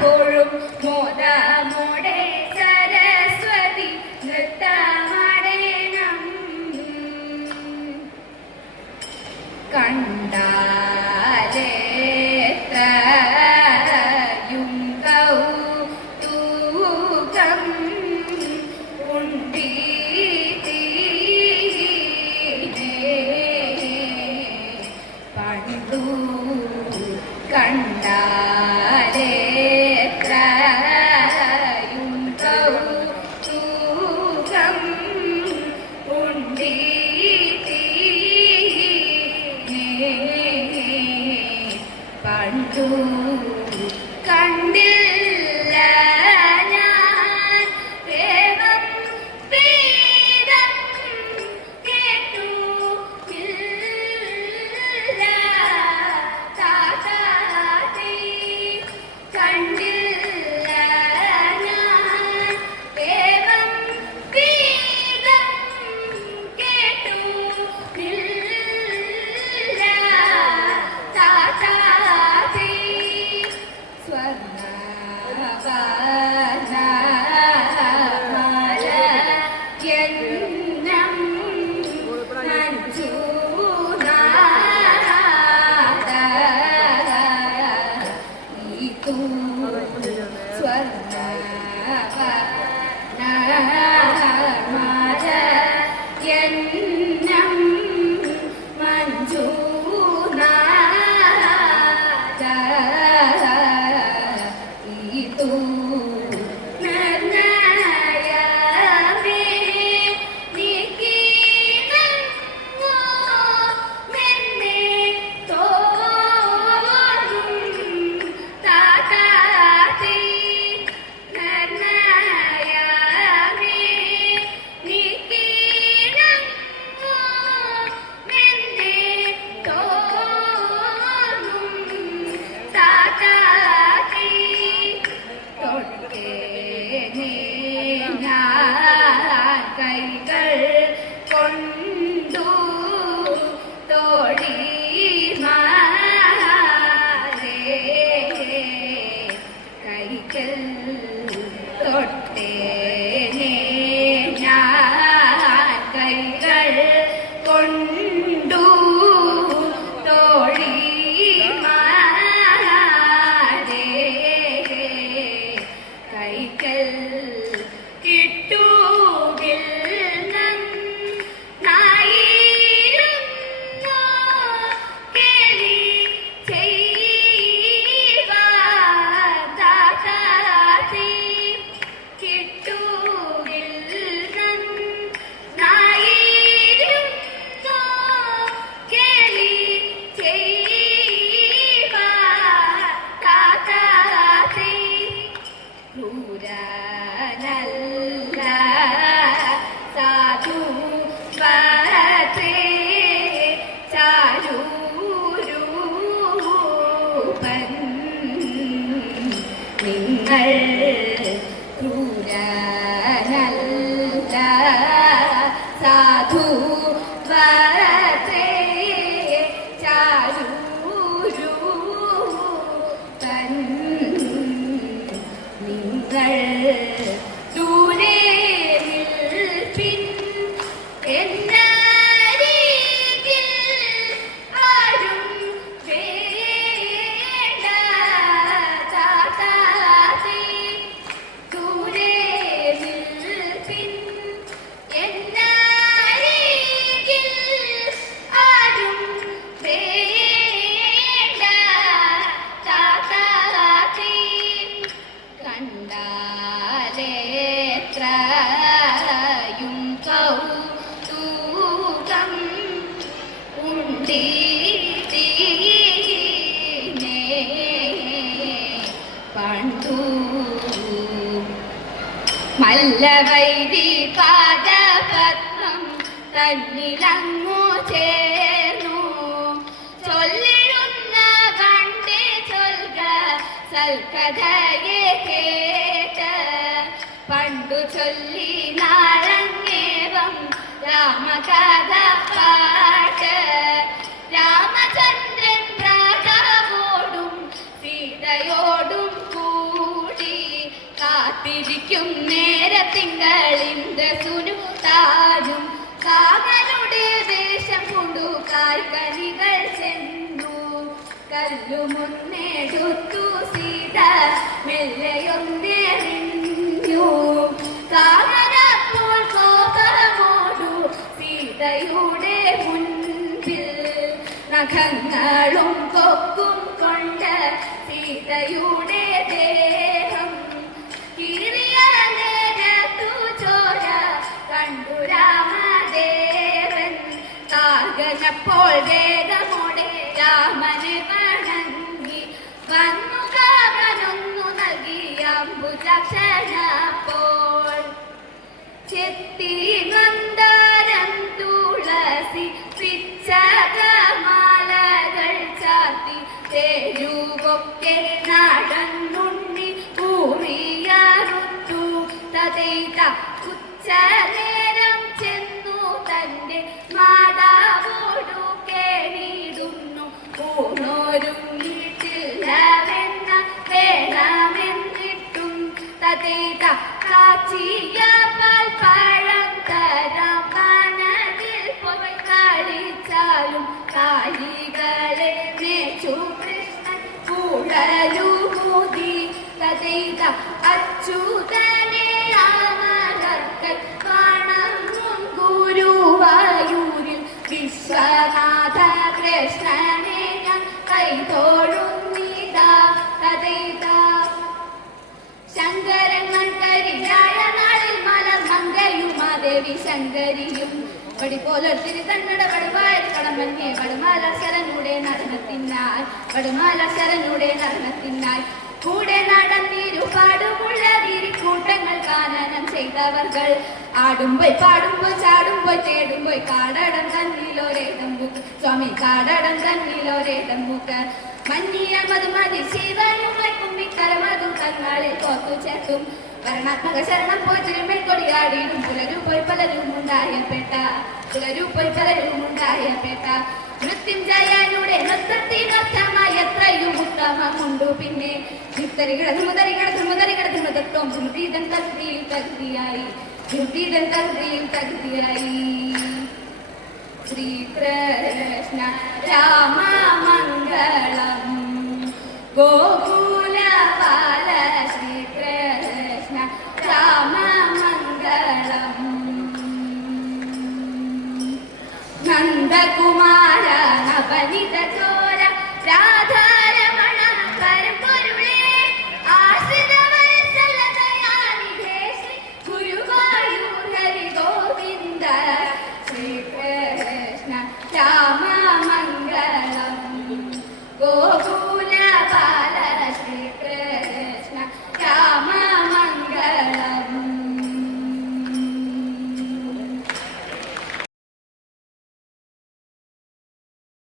അപ്പോഴും മോദമോടെ സരസ്വതി നൃത്തമാടേണം. കണ്ടാലേത്രയും കൗതുകം പണ്ടു കണ്ടാലേത്രയും കൗതുകം പണ്ടു കണ്ടില്ല ഞാൻ ദേവം വേദം കേട്ടു ഇല്ല താതാതി കണ്ടില്ല ഞാൻ ദേവം വേദം കേട്ടു ഇല്ല താതാതി സ്വർണ്ണമാല യന്നം മഞ്ജുനാഥ ഈതു സ്വർണ്ണമാല യന്നം മഞ്ജുനാഥ ഈതു നിർണയമേ നീക്കിനങ്ങോ മെന്നെ തോന്നും താതാതി നിർണയമേ നീക്കിനങ്ങോ മെന്നെ തോന്നും താതാതി തൊട്ടേനെ ഞാൻ കൈകൾ കൊണ്ടു തോഴിമാരെ കൈകൾ തൊട്ടേനെ ഞാൻ കൈകൾ കൊണ്ടു തോഴിമാരെ കൈകൾ കിട്ടുകിൽ നന്നായിരുന്നു കേളി ചെയ്വാതാതി കിട്ടുകിൽ നന്നായിരുന്നു കേളി ചെയ്വാതാതി ക്രൂരനല്ല സാധു വരേ ചാരൂരൂപൻ നിങ്ങൾ ക്രൂരനല്ല സാധു വരേ ചാരൂരൂപൻ നിങ്ങൾ ദൂരെ നിൽപ്പിൻ എന്നരികിൽ ആരും വേണ്ട താതാതി ദൂരെ നിൽപ്പിൻ എന്നരികിൽ ആരും വേണ്ട താതാതി കണ്ടാലേത്രയും കൗതുകം പണ്ടു മല്ലവൈരി പാദപത്മം തന്നിലങ്ങു ചേർന്നു ചൊല്ലിരുന്ന കണ്ടേ ചൊൽക സൽക്കഥയെ കേട്ട് പണ്ടു ചൊല്ലി നാളങ്ങേവം രാമകഥ പാട്ട് രാമചന്ദ്രൻ പ്രാതാവോടും സീതയോടും പിരിക്കും നേരത്തിങ്കളിന്ദ്രസുനു താനും കാകനുടെ വേഷം കൊണ്ടു കായ്കനികൾ ചെന്നു കല്ലു മുന്നേടുത്തു സീത മെല്ലയൊന്നെറിഞ്ഞു കാകനപ്പോൾ കോപമോടു സീതയുടെ മുൻപിൽ നഖങ്ങളും കൊക്കും കൊണ്ട് സീതയുടെ ദേഹം കീറിയ നേരത്തു ചോര കണ്ടു രാമദേവൻ കാകനപ്പോൾ വേഗമോടെ രാമനെ വണങ്ങി വന്നു കാകനൊന്നു നൽകി അംബുജാക്ഷനപ്പോൾ ചെത്തി മന്ദാരം തുളസി പിച്ചകമാലകൾ ചാർത്തി തേരുവൊക്കെ നടന്നുണ്ണി ൂറിയാറുത്തു തതേത ഉച്ച നേരം ചെന്നു തന്റെ മാതാവോടു കേണിടുന്നു ൂണോരുങ്ങിട്ടില്ലവെന്ന വേണമെന്നിട്ടും തതേത കാച്ചിയ പാൽപ്പഴം തരാം മനതിൽ പോയി കളിച്ചാലും കാലികളെ നേച്ചു കൃഷ്ണൻ കുഴലുകൂതി തതേത അച്യുതനെ അമരക്കൽ കാണും ഗുരുവായൂരിൽ വിശ്വനാഥ കൃഷ്ണനെ ഞാൻ കൈതൊഴുന്നിതാ തതേത ശങ്കരങ്ങൾ കരിയായ നാളിൽ മലർ മങ്കയുമാദേവി ശങ്കരിയും പടിപോലൊത്തിരി കണ്ണട പടുവായ കടമഞ്ഞെ പടുമാല ശരനുടെ നടനത്തിനായി പടുമാല ശരനുടെ നടനത്തിനായി കൂടെ നടന്നിരുപാടുമുള്ള കൂട്ടങ്ങൾ കാനനം ചെയ്തവർകൾ ആടുമ്പോയി പാടുമ്പോൾ ചാടുമ്പോൾ തേടുമ്പോൾ കാടടം തന്നിലോരേതം മുക്ക് സ്വാമി കാടടം തന്നിലോരേതം മുക്ക് മഞ്ഞിയ മധുമതി ശിവനുമായി കുമ്മിക്കരമതും തങ്ങളിൽ കോത്തു ചേർത്തും വർണ്ണാത്മക ശരണം പോയി തിരുമേൽ കൊടിയാടിയിടും പുലരു പോയി പലരും ഉണ്ടായപ്പെട്ട മൃത്യുഞ്ജയനുടെ നൃത്തത്തിനർത്ഥമായി എത്രയും ഉത്തമമുണ്ടു പിന്നെ മുതരികിടത്തും സ്മൃതിതൻ തകൃതിയായി ശ്രീകൃഷ്ണ രാമമംഗളം ഗോകുലപാല ശ്രീകൃഷ്ണ രാമമംഗളം നന്ദകുമാര നവനിത ചോര രാധാരമണ പരമ്പൊരുളേ ആശ്രിത വത്സലതയാനിധേ ശ്രീ ഗുരുവായൂർ ഹരി ഗോവിന്ദ ശ്രീകൃഷ്ണ രാമമംഗളം ഗോകുല